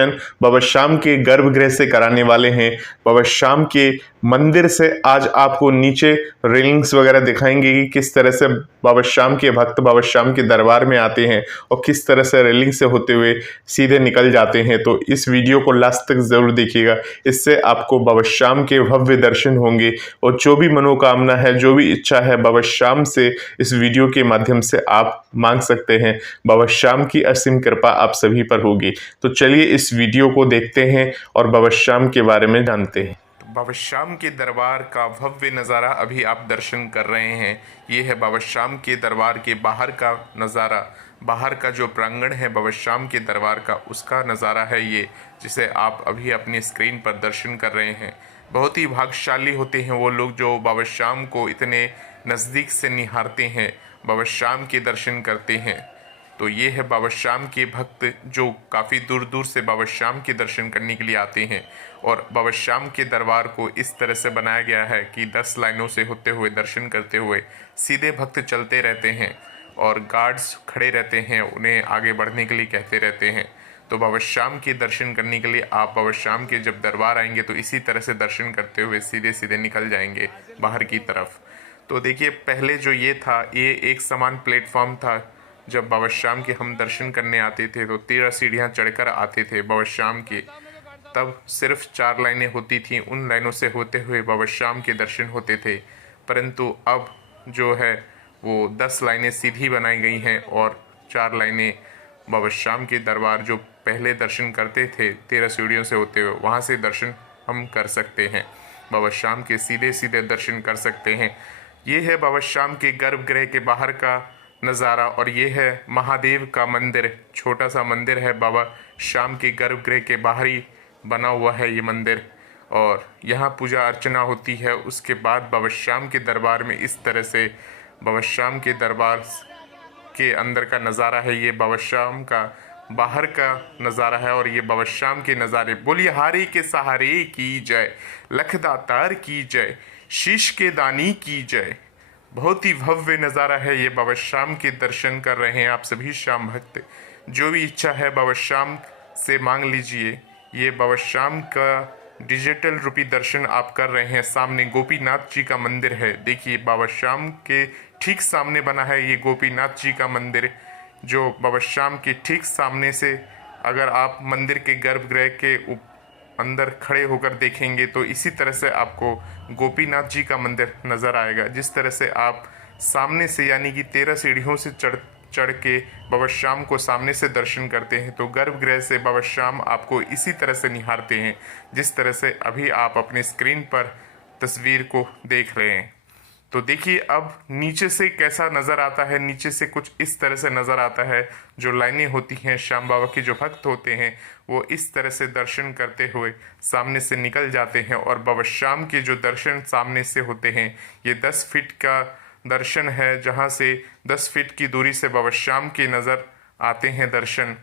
दर्शन बाबा श्याम के गर्भगृह से कराने वाले हैं। बाबा श्याम के मंदिर से आज आपको नीचे रेलिंग्स वगैरह दिखाएंगे कि किस तरह से बाबा श्याम के भक्त बाबा श्याम के दरबार में आते हैं और किस तरह से रेलिंग से होते हुए सीधे निकल जाते हैं। तो इस वीडियो को लास्ट तक जरूर देखिएगा, इससे आपको बाबा श्याम के भव्य दर्शन होंगे और जो भी मनोकामना है, जो भी इच्छा है, बाबा श्याम से इस वीडियो के माध्यम से आप मांग सकते हैं। बाबा श्याम की असीम कृपा आप सभी पर होगी। तो चलिए इस वीडियो को देखते हैं और बाबा श्याम के बारे में जानते हैं। बाबा श्याम के दरबार का भव्य नज़ारा अभी आप दर्शन कर रहे हैं। ये है बाबा श्याम के दरबार के बाहर का नज़ारा। बाहर का जो प्रांगण है बाबा श्याम के दरबार का, उसका नज़ारा है ये, जिसे आप अभी अपनी स्क्रीन पर दर्शन कर रहे हैं। बहुत ही भाग्यशाली होते हैं वो लोग जो बाबा श्याम को इतने नज़दीक से निहारते हैं, बाबा श्याम के दर्शन करते हैं। तो ये है बाबा श्याम के भक्त जो काफ़ी दूर दूर से बाबा श्याम के दर्शन करने के लिए आते हैं। और बाबा श्याम के दरबार को इस तरह से बनाया गया है कि 10 लाइनों से होते हुए दर्शन करते हुए सीधे भक्त चलते रहते हैं और गार्ड्स खड़े रहते हैं, उन्हें आगे बढ़ने के लिए कहते रहते हैं। तो बाबा श्याम के दर्शन करने के लिए आप बाबा श्याम के जब दरबार आएंगे तो इसी तरह से दर्शन करते हुए सीधे सीधे निकल जाएंगे बाहर की तरफ। तो देखिए, पहले जो ये था, ये एक समान प्लेटफॉर्म था। जब बाबा श्याम के हम दर्शन करने आते थे तो 13 सीढ़ियाँ चढ़कर आते थे बाबा श्याम के। तब सिर्फ 4 लाइनें होती थीं, उन लाइनों से होते हुए बाबा श्याम के दर्शन होते थे। परंतु अब जो है वो 10 लाइनें सीधी बनाई गई हैं और 4 लाइनें बाबा श्याम के दरबार जो पहले दर्शन करते थे 13 सीढ़ियों से होते हुए, वहाँ से दर्शन हम कर सकते हैं। बाबा श्याम के सीधे सीधे दर्शन कर सकते हैं। ये है बाबा श्याम के गर्भगृह के बाहर का नज़ारा और ये है महादेव का मंदिर। छोटा सा मंदिर है, बाबा श्याम के गर्भगृह के बाहर ही बना हुआ है ये मंदिर और यहाँ पूजा अर्चना होती है। उसके बाद बाबा श्याम के दरबार में इस तरह से बाबा श्याम के दरबार के अंदर का नज़ारा है। ये बाबा श्याम का बाहर का नज़ारा है और ये बाबा श्याम के नज़ारे। बोलिए हारी के सहारे की जय, लखदातार की जय, शीश के दानी की जय। बहुत ही भव्य नज़ारा है ये। बाबा श्याम के दर्शन कर रहे हैं आप सभी श्याम भक्त। जो भी इच्छा है बाबा श्याम से मांग लीजिए। ये बाबा श्याम का डिजिटल रूपी दर्शन आप कर रहे हैं। सामने गोपीनाथ जी का मंदिर है। देखिए, बाबा श्याम के ठीक सामने बना है ये गोपीनाथ जी का मंदिर, जो बाबा श्याम के ठीक सामने से अगर आप मंदिर के गर्भगृह के अंदर खड़े होकर देखेंगे तो इसी तरह से आपको गोपीनाथ जी का मंदिर नज़र आएगा। जिस तरह से आप सामने से यानी कि 13 सीढ़ियों से चढ़ के बाबा श्याम को सामने से दर्शन करते हैं, तो गर्भगृह से बाबा श्याम आपको इसी तरह से निहारते हैं जिस तरह से अभी आप अपनी स्क्रीन पर तस्वीर को देख रहे हैं। तो देखिए अब नीचे से कैसा नज़र आता है। नीचे से कुछ इस तरह से नज़र आता है। जो लाइनें होती हैं, श्याम बाबा के जो भक्त होते हैं वो इस तरह से दर्शन करते हुए सामने से निकल जाते हैं और बाबा श्याम के जो दर्शन सामने से होते हैं, ये 10 फीट का दर्शन है, जहाँ से 10 फीट की दूरी से बाबा श्याम के नज़र आते हैं दर्शन।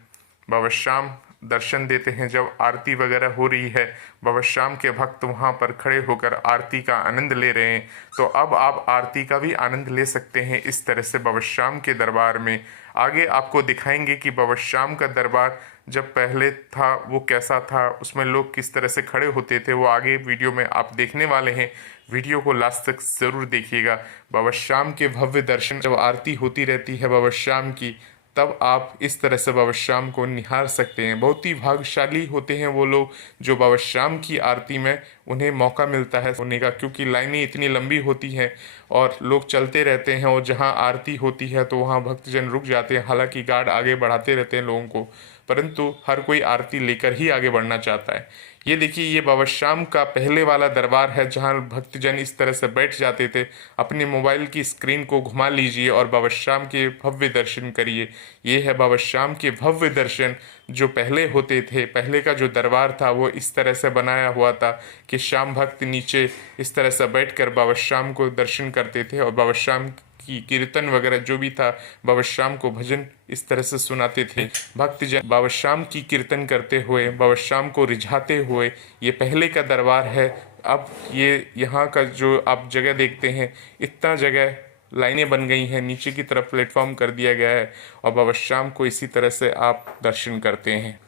बाबा श्याम दर्शन देते हैं जब आरती वगैरह हो रही है। बाबा श्याम के भक्त वहाँ पर खड़े होकर आरती का आनंद ले रहे हैं। तो अब आप आरती का भी आनंद ले सकते हैं इस तरह से बाबा श्याम के दरबार में। आगे आपको दिखाएंगे कि बाबा श्याम का दरबार जब पहले था वो कैसा था, उसमें लोग किस तरह से खड़े होते थे, वो आगे वीडियो में आप देखने वाले हैं। वीडियो को लास्ट तक ज़रूर देखिएगा। बाबा श्याम के भव्य दर्शन, जब आरती होती रहती है बाबा श्याम की, तब आप इस तरह से बाबा श्याम को निहार सकते हैं। बहुत ही भाग्यशाली होते हैं वो लोग जो बाबा श्याम की आरती में उन्हें मौका मिलता है होने का, क्योंकि लाइनें इतनी लंबी होती हैं और लोग चलते रहते हैं और जहां आरती होती है तो वहां भक्तजन रुक जाते हैं। हालांकि गार्ड आगे बढ़ाते रहते हैं लोगों को, परंतु हर कोई आरती लेकर ही आगे बढ़ना चाहता है। ये देखिए, ये बाबा श्याम का पहले वाला दरबार है जहाँ भक्तजन इस तरह से बैठ जाते थे। अपने मोबाइल की स्क्रीन को घुमा लीजिए और बाबा श्याम के भव्य दर्शन करिए। ये है बाबा श्याम के भव्य दर्शन जो पहले होते थे। पहले का जो दरबार था वो इस तरह से बनाया हुआ था कि श्याम भक्त नीचे इस तरह से बैठकर बाबा श्याम को दर्शन करते थे और बाबा श्याम की कीर्तन वगैरह जो भी था, बाबा श्याम को भजन इस तरह से सुनाते थे। भक्तजन बाबा श्याम की कीर्तन करते हुए, बाबा श्याम को रिझाते हुए, ये पहले का दरबार है। अब ये यहाँ का जो आप जगह देखते हैं, इतना जगह लाइनें बन गई हैं, नीचे की तरफ प्लेटफॉर्म कर दिया गया है और बाबा श्याम को इसी तरह से आप दर्शन करते हैं।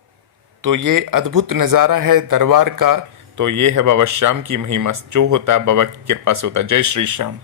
तो ये अद्भुत नज़ारा है दरबार का। तो ये है बाबा श्याम की महिमा, जो होता है बाबा की कृपा से होता है। जय श्री श्याम।